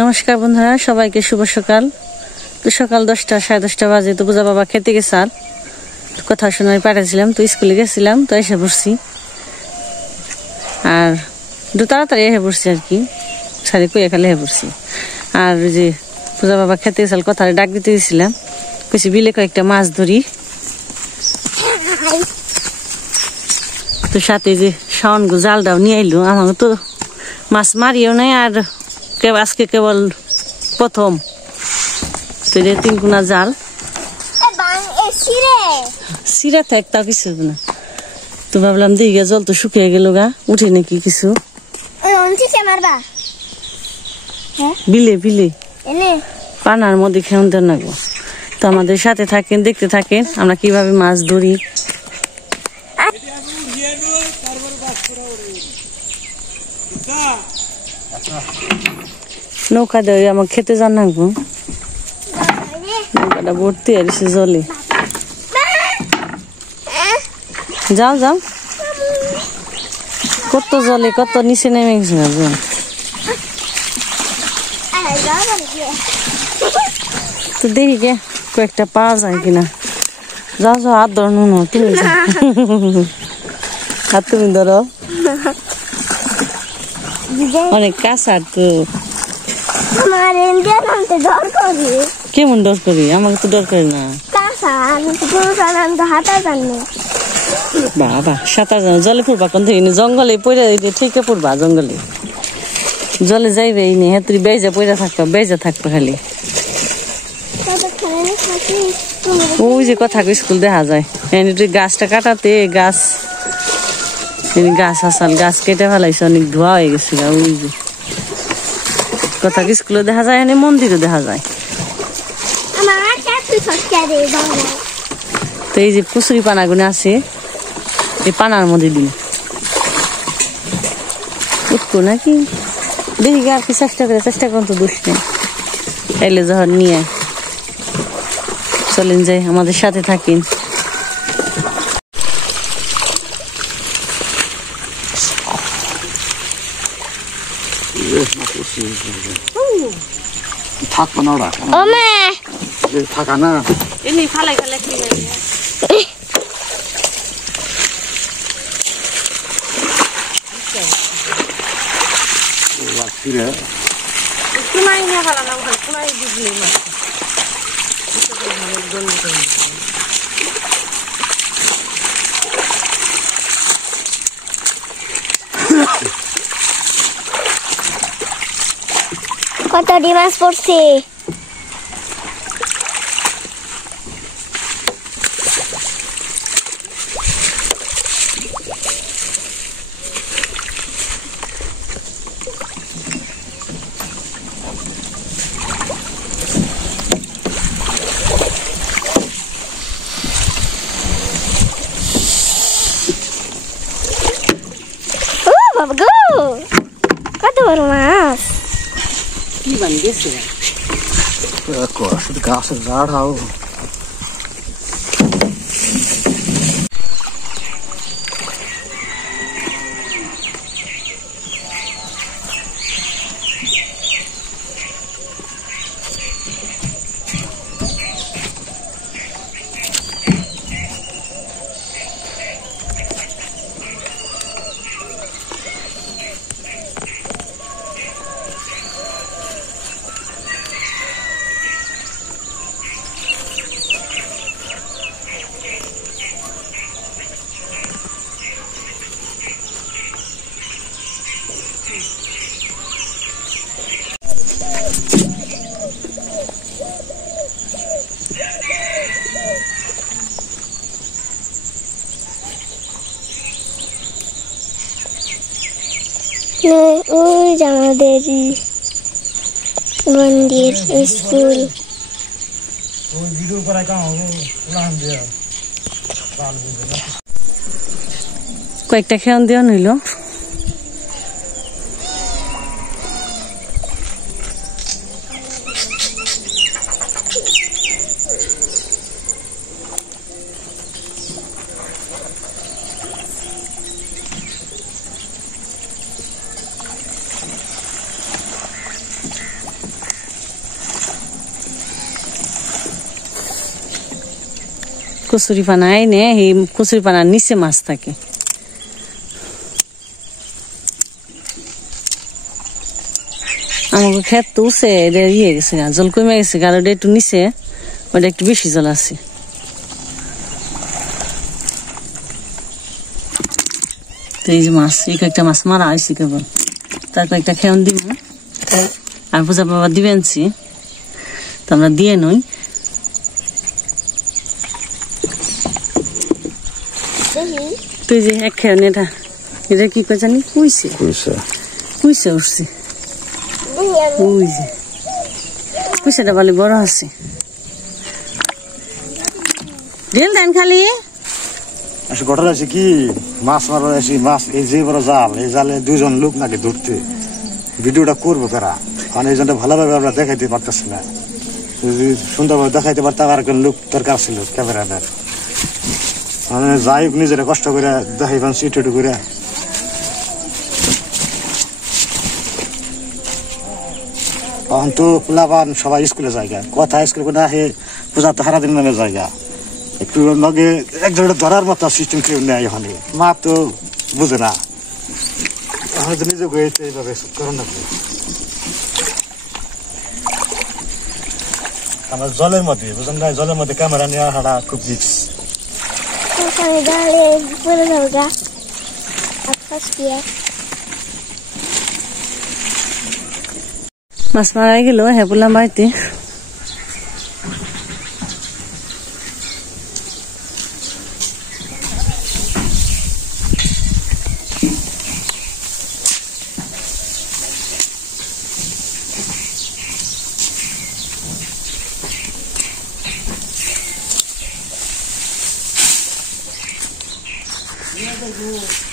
নমস্কার বন্ধুরা, সবাইকে শুভ সকাল। তো সকাল 10টা 10:30 বাজে। তো পূজা বাবা খেতে গেছে, আর কথা শোনায় পাঠাইছিলাম। তো স্কুলে গেছিলাম, তো এসে পড়ছি, আর একটু তাড়াতাড়ি এসে পড়ছি আর কি, সারি কইয়া খালি এসে পড়ছি। আর যে পূজা বাবা খেতে গেছিল, কথা ডাক দিতে গেছিলাম, কইছি বিলে কয়েকটা মাছ ধরি। তো সাথে যে শাওন গো জালটাও নিয়ে আইলো। আমাকে তো মাছ মারিও নাই, আর আজকে কেবল প্রথম। তো 3 কোনা জাল সিরা থাক, তাও কিছু না। তো ভাবলাম দিকে জল তো শুকিয়ে গেল গা, উঠে নাকি কিছু বিলে বিলে পানার মধ্যে খেয়ে দেন না গো। তো আমাদের সাথে থাকেন, দেখতে থাকেন আমরা কিভাবে মাছ ধরি। নৌকা দেয় আমার খেতে যান না গো, নৌকাটা ভর্তি আর সে জলে। যাও যাও, কত জলে, কত নিচে নেমে গেছে না জল। তো দেখি কে কয়েকটা পাওয়া যায় কিনা। যাও যাও, হাত ধরো নুন, তুমি হাত তুমি ধরো, অনেক কাঁচা। তো কেমন ডর করি? আমাকে তো ডর করে না বাবা। সাঁতার জানো, জলে পড়বা কোন থেকে? জঙ্গলে পড়ে দিতে ঠিক পড়বা, জঙ্গলে জলে যাইবে এই নিয়ে তুই বেজা পড়া থাকবা, বেজা থাকবা খালি। ওই যে কথা স্কুল দেখা যায়, তুই গাছটা কাটাতে গাছ আসাল গাছ কেটে ফেলাইছে, অনেক ধোয়া হয়ে গেছিল। ওই যে কথা স্কুলে দেখা যায়, এনে মন্দিরও দেখা যায়। তো এই যে কুচুরি পানা গুনে আছে, এই পানার মধ্যে দিন উঠবো নাকি দেখি, আর কি চেষ্টা করুন। তো দুষ নেই, এলে যখন নিয়ে চলেন যাই, আমাদের সাথে থাকেন। থাকবো না ওরা, থাকা না এমনি ফালাই ফালাই কত ডিমাস পড়ছে। বাবা গো, কত বড় মাছ। কি বান গেছে শুধু গাছের ঝাড় হাও। ওই যে আমাদের মন্দির, স্কুল। কয়েকটা খেয়াল দেওয়া নিল। কচুরি পানা এনে এই কচুরি পানার নিচে মাছ থাকে। আমাকে ক্ষেত তো উঠছে, এটা ইয়ে গেছে গা, জল কমে গেছে গা, আর ওটা একটু নিচে, ওটা একটু বেশি জল আছে। তো এই যে মাছ, এই কয়েকটা মাছ মারা হয়েছে কেবল, তার কয়েকটা খেয়ন দিব আর পূজা বাবা দিবেনছি, তো আমরা দিয়ে নই। তুই যে এক খেয়ন, এটা এটা কি করে জানি, কুইছে কুইছে উঠছে, ওই যে কুইছেটা বলে বড় আছে। ঢেল দেন খালি। ঘটনা আছে কি, মাছ মারবার আসি, মাছ এই যে বড় জাল, এই জালে 2 জন লোক নাকি ধরতে, ভিডিওটা করবো কারা, কারণ এই জন্য ভালোভাবে আমরা দেখাইতে পারতেছি না, সুন্দরভাবে দেখাইতে পারতাম আর কোন লোক দরকার ছিল ক্যামেরাম্যান, মানে যাই হোক নিজেরা কষ্ট করে দেখাইবান সিটু করে। তখন তো পোলাপান সবাই স্কুলে জায়গা, কথা স্কুল করে আসে, পূজা তো সারাদিন নামে জায়গা, একটু লগে একজনের ধরার মতো সিস্টেম কেউ নেই, ওখানে মা তো বুঝে না, হয়তো নিজে হয়েছে এইভাবে করো না। আমার জলের মধ্যে বুঝলেন না, জলের মধ্যে ক্যামেরা নেওয়া হারা খুব রিস্ক। মাছ মারা গেল, হ্যাঁ বললাম বাড়িতে।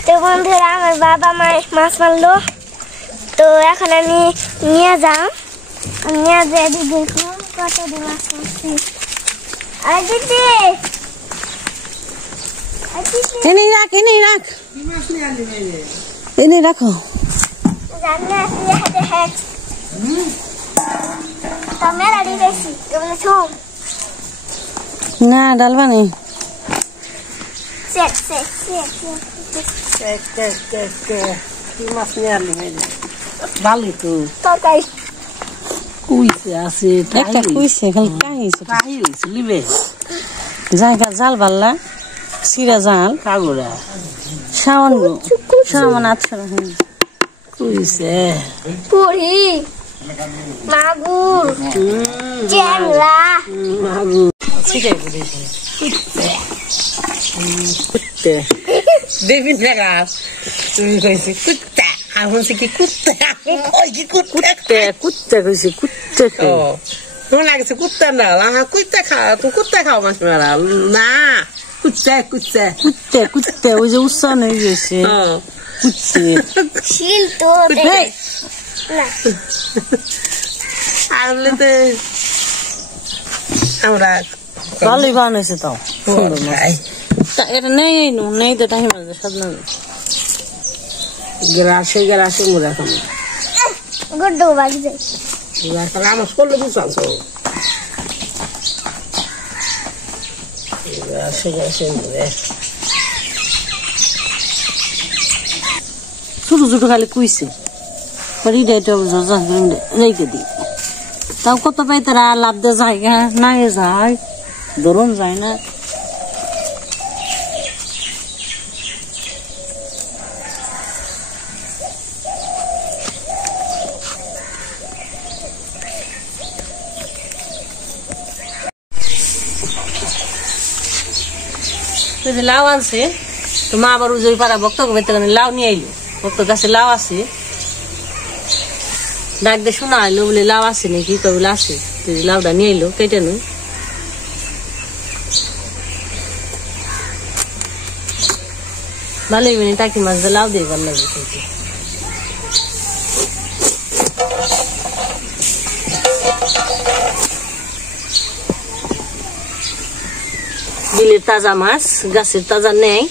তো বন্ধুরা, আমার বাবা মাছ মারলো, তো এখন আমি নিয়ে যাম, নিয়ে যাই দেখুন কত দিন মাছ মারছি। আর দিদি এনে রাখ, এনে রাখ, এনে রাখো। না ডালবা নেই, ভালোই তো তরকারি কুইছে আছে, একটা কুইছে খালি কাহিছে, কাহি হয়েছে লিবে জায়গা জাল বাল্লা সিরা জাল কাগুরা শাওন শাওন আচ্ছা কুইছে পুরি মাগুর চ্যাংড়া মাগু ছিটাই পড়ে কুত্তে দেবি দেখা তুমি কইছি কুত্তা এখন সে কি কুত্তা কই কি কুত্তা কুত্তে কইছে কুত্তে ও তোমার লাগছে কুত্তা না কুত্তা খা তুমি কুত্তা খাও মাছ মারা না কুত্তা কুত্তা কুত্তে কুত্তে ওই যে উৎসাহ হয়ে গেছে কুত্তে শিল তো না আসলে আমরা ভালোই বানাইছে তাও এটা নেই নেই তো টাইম আছে সাধনা গ্রাসে মুড়া খাম গুড্ডু বাজি যায় আমার করলে বুঝাছো গ্রাসে মুড়ে ছোট ছোট খালি কুইছে রেখে দিই তাও কত পাই তারা লাভ দেওয়া জায়গা না যায় ধরুন যায় না লাউ আনছে তো মা আবার উজোই পাড়া ভক্ত লাউ নিয়ে আইলো ভক্ত গাছে লাউ আছে ডাক দিয়ে শোনা আইলো বলে লাউ আছে নাকি কবে আছে লাউটা নিয়ে এলো কেটে নই ভালোই মানে টাকি মাছ দিয়ে লাউ দিয়ে ভালো লাগবে খেতে বিলের তাজা মাছ গাছের তাজা নেই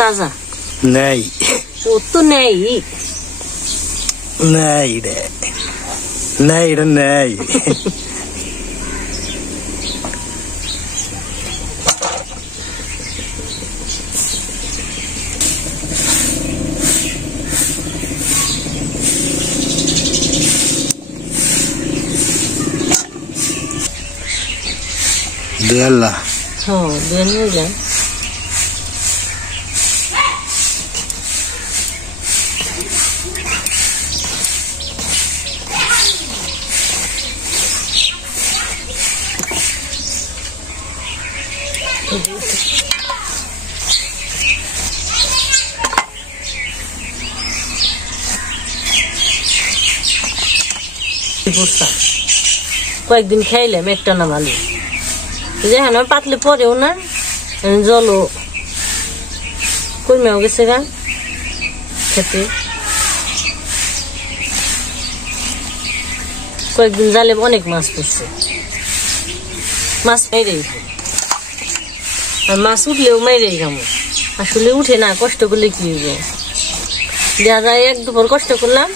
তাজা নেই ও তো নেই নেই রে নেই রে নেই দেয়াল্লা হ্যাঁ দিয়ে নিয়ে যান কয়েকদিন খাইলাম একটা না ভালো যেখানে পাতলে পরেও না জলও কর্মেও গেছে গা খেতে কয়েকদিন জালে অনেক মাছ পড়ছে মাছ মেরেই আর মাছ উঠলেও মেরেই খামো আসলে উঠে না কষ্ট করলে কি হইব দেখা যায় এক দুপুর কষ্ট করলাম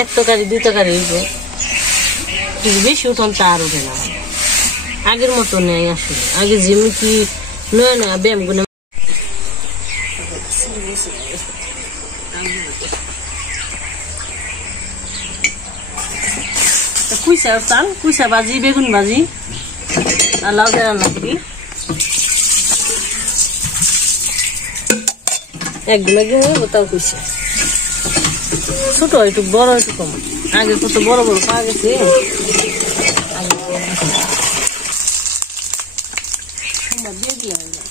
এক তরকারি দুই তরকারি হইব বেশি উঠন তার উঠে না আগের মতো নেই আসলে আগে যেমনি নয়া নয়া ব্যায়াম করে কুইসা চাল কুইসা ভাজি বেগুন ভাজি আর লাউ দিয়ে রান্না করি একদম একদম তাও কুইসা ছোট একটু বড় একটু কম আগে কত বড় বড় পাওয়া গেছে দিয়ে দিলাম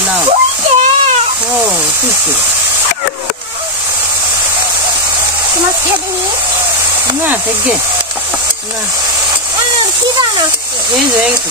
Nào. Oh, susu. Mas ini? Nah, tege. Nah. Kita nak. Ini itu.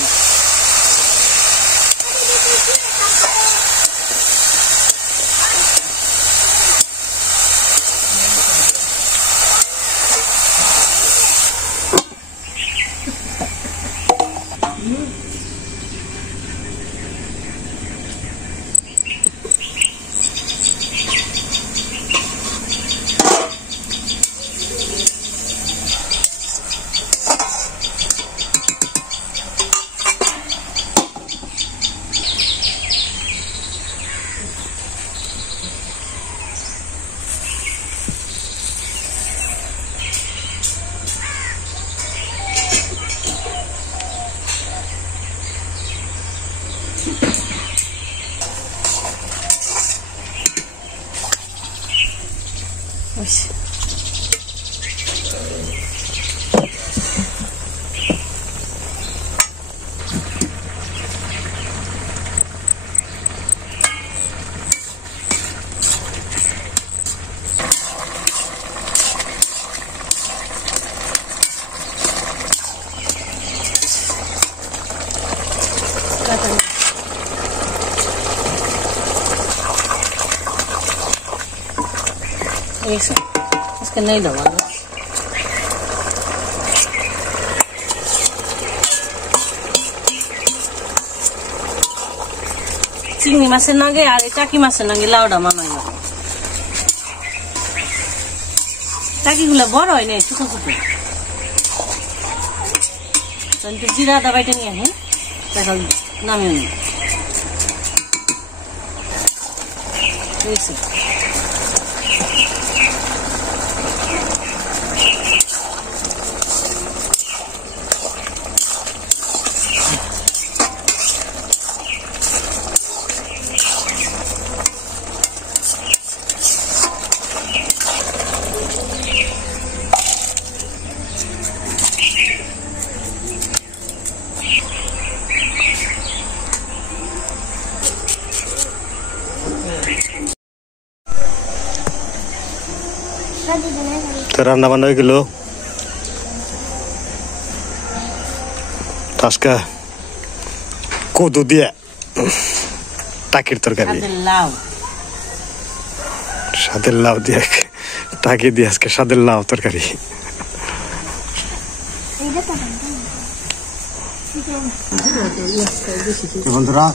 Eso. Es que no hay nada. চিংড়ি মাছের নাগে আর টাকি মাছের নাগে লাউডা মানাই না টাকিগুলো বড় হয় না ছোট ছোট তাহলে জিরা আদা বাইটা নিয়ে আসি টাকা নামিয়ে নি রান্না বান্না হয়ে গেল আজকে কদু দিয়ে টাকির তরকারি লাউ স্বাদের লাউ দিয়ে টাকি দিয়ে আজকে স্বাদের লাউ তরকারি। বন্ধুরা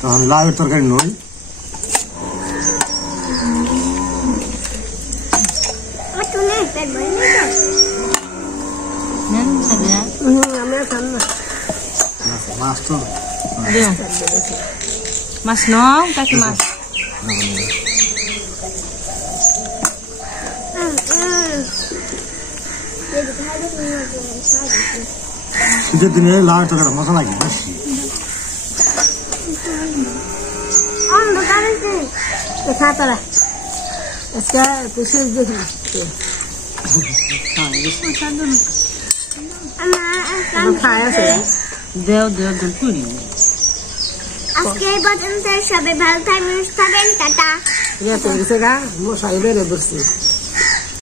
তখন লাউয়ের তরকারি নই মাছ তো মাছ নাও কাকি মাছ শীতের দিনে লাউয়ের তরকারি মজা লাগে বেশি। দেও দেও দেও পুরি আজকে এই পর্যন্ত সবাই ভালো থাকবেন, টাটা। ইয়া তো গেছে গা মশাই বেড়ে বসছে।